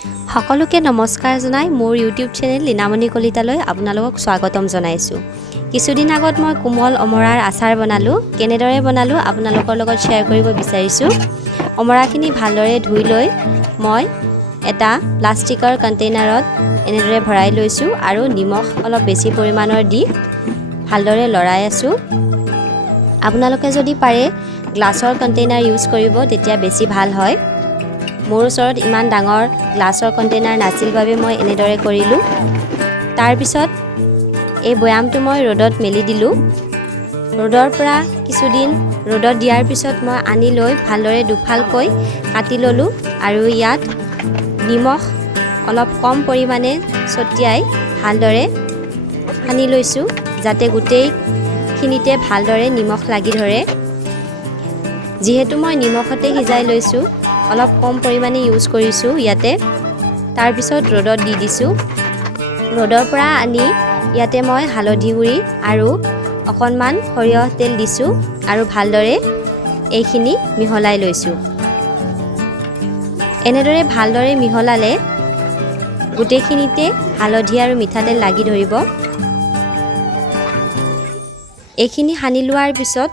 সকলোকে নমস্কাৰ জনাই মোৰ ইউটিউব চেনেল লীনামণি কলিতালৈ আপোনালোকক স্বাগতম জনাইছোঁ। কিছুদিন আগত মই কোমল অমৰাৰ আচাৰ বনালোঁ। কেনেদৰে বনালোঁ আপোনালোকৰ লগত শ্বেয়াৰ কৰিব বিচাৰিছোঁ। অমৰাখিনি ভালদৰে ধুই লৈ মই এটা প্লাষ্টিকৰ কণ্টেইনাৰত এনেদৰে ভৰাই লৈছোঁ আৰু নিমখ অলপ বেছি পৰিমাণৰ দি ভালদৰে লৰাই আছোঁ। আপোনালোকে যদি পাৰে গ্লাছৰ কণ্টেইনাৰ ইউজ কৰিব তেতিয়া বেছি ভাল হয়। মোৰ ওচৰত ইমান ডাঙৰ গ্লাছৰ কণ্টেইনাৰ নাছিল বাবে মই এনেদৰে কৰিলোঁ। তাৰপিছত এই বয়ামটো মই ৰ'দত মেলি দিলোঁ। ৰ'দৰ পৰা কিছুদিন ৰ'দত দিয়াৰ পিছত মই আনি লৈ ভালদৰে দুফালকৈ কাটি ল'লোঁ আৰু ইয়াত নিমখ অলপ কম পৰিমাণে ছটিয়াই ভালদৰে সানি লৈছোঁ যাতে গোটেইখিনিতে ভালদৰে নিমখ লাগি ধৰে। যিহেতু মই নিমখতে সিজাই লৈছোঁ অলপ কম পৰিমাণে ইউজ কৰিছোঁ ইয়াতে। তাৰপিছত ৰ'দত দি দিছোঁ। ৰ'দৰ পৰা আনি ইয়াতে মই হালধি গুড়ি আৰু অকণমান সৰিয়হ তেল দিছোঁ আৰু ভালদৰে এইখিনি মিহলাই লৈছোঁ। এনেদৰে ভালদৰে মিহলালে গোটেইখিনিতে হালধি আৰু মিঠাতেল লাগি ধৰিব। এইখিনি সানি লোৱাৰ পিছত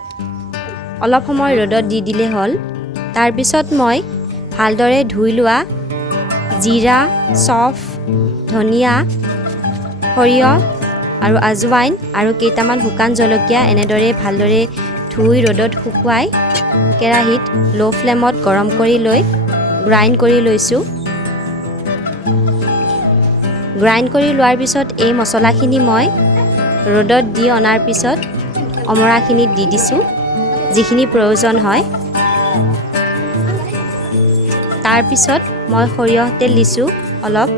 অলপ সময় ৰ'দত দি দিলে হ'ল। তাৰপিছত মই ভালদৰে ধুই লোৱা জিৰা, চফ, ধনিয়া, সৰিয়হ আৰু আজৱাইন আৰু কেইটামান শুকান জলকীয়া এনেদৰে ভালদৰে ধুই ৰ'দত শুকুৱাই কেৰাহীত ল' ফ্লেমত গৰম কৰি লৈ গ্ৰাইণ্ড কৰি লৈছোঁ। গ্ৰাইণ্ড কৰি লোৱাৰ পিছত এই মছলাখিনি মই ৰ'দত দি অনাৰ পিছত অমৰাখিনিত দি দিছোঁ যিখিনি প্ৰয়োজন হয়। তাৰপিছত মই সৰিয়হ তেল দিছোঁ অলপ।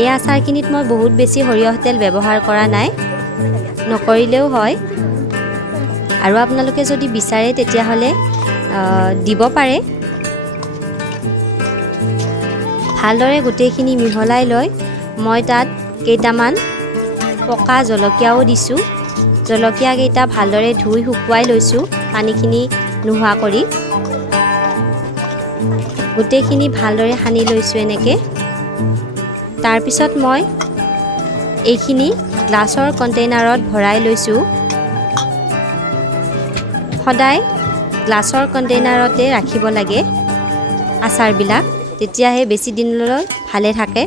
এই আচাৰখিনিত মই বহুত বেছি সৰিয়হ তেল ব্যৱহাৰ কৰা নাই, নকৰিলেও হয়। আৰু আপোনালোকে যদি বিচাৰে তেতিয়াহ'লে দিব পাৰে। ভালদৰে গোটেইখিনি মিহলাই লৈ মই তাত কেইটামান পকা জলকীয়াও দিছোঁ। জলকীয়াকেইটা ভালদৰে ধুই শুকুৱাই লৈছোঁ পানীখিনি নোহোৱা কৰি। গোটেইখিনি ভালদৰে সানি লৈছোঁ এনেকৈ। তাৰপিছত মই এইখিনি গ্লাছৰ কণ্টেইনাৰত ভৰাই লৈছোঁ। সদায় গ্লাছৰ কণ্টেইনাৰতে ৰাখিব লাগে আচাৰবিলাক, তেতিয়াহে বেছি দিনলৈ ভালে থাকে।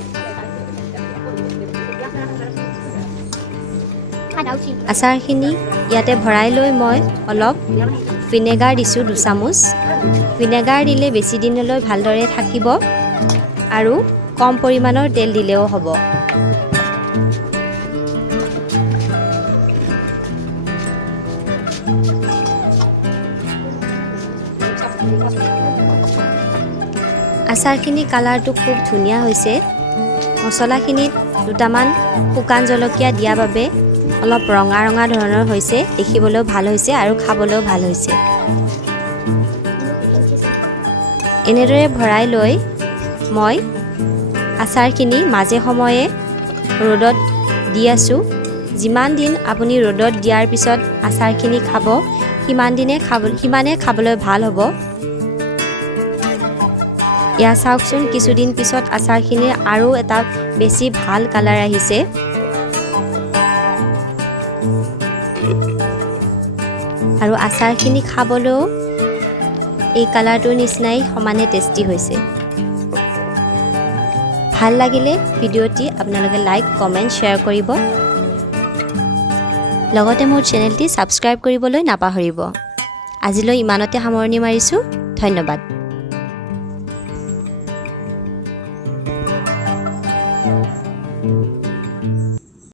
আচাৰখিনি ইয়াতে ভৰাই লৈ মই অলপ ভিনেগাৰ দিছোঁ 2 চামুচ। ভিনেগাৰ দিলে বেছি দিনলৈ ভালদৰে থাকিব আৰু কম পৰিমাণৰ তেল দিলেও হ'ব। আচাৰখিনি কালাৰটো খুব ধুনীয়া হৈছে। মছলাখিনিত দুটামান শুকান জলকীয়া দিয়াৰ বাবে অলপ ৰঙা ৰঙা ধৰণৰ হৈছে, দেখিবলৈও ভাল হৈছে আৰু খাবলৈও ভাল হৈছে। এনেদৰে ভৰাই লৈ মই আচাৰখিনি মাজে সময়ে ৰ'দত দি আছোঁ। যিমান দিন আপুনি ৰ'দত দিয়াৰ পিছত আচাৰখিনি খাব সিমানে খাবলৈ ভাল হ'ব। এয়া চাওকচোন, কিছুদিন পিছত আচাৰখিনিৰ আৰু এটা বেছি ভাল কালাৰ আহিছে। আৰু আচাৰখিনি খাবলৈও এই কালাৰটোৰ নিচিনাই সমানে টেষ্টি হৈছে। ভাল লাগিলে ভিডিঅ'টি আপোনালোকে লাইক, কমেণ্ট, শ্বেয়াৰ কৰিব। লগতে মোৰ চেনেলটি ছাবস্ক্ৰাইব কৰিবলৈ নাপাহৰিব। আজিলৈ ইমানতে সামৰণি মাৰিছোঁ। ধন্যবাদ।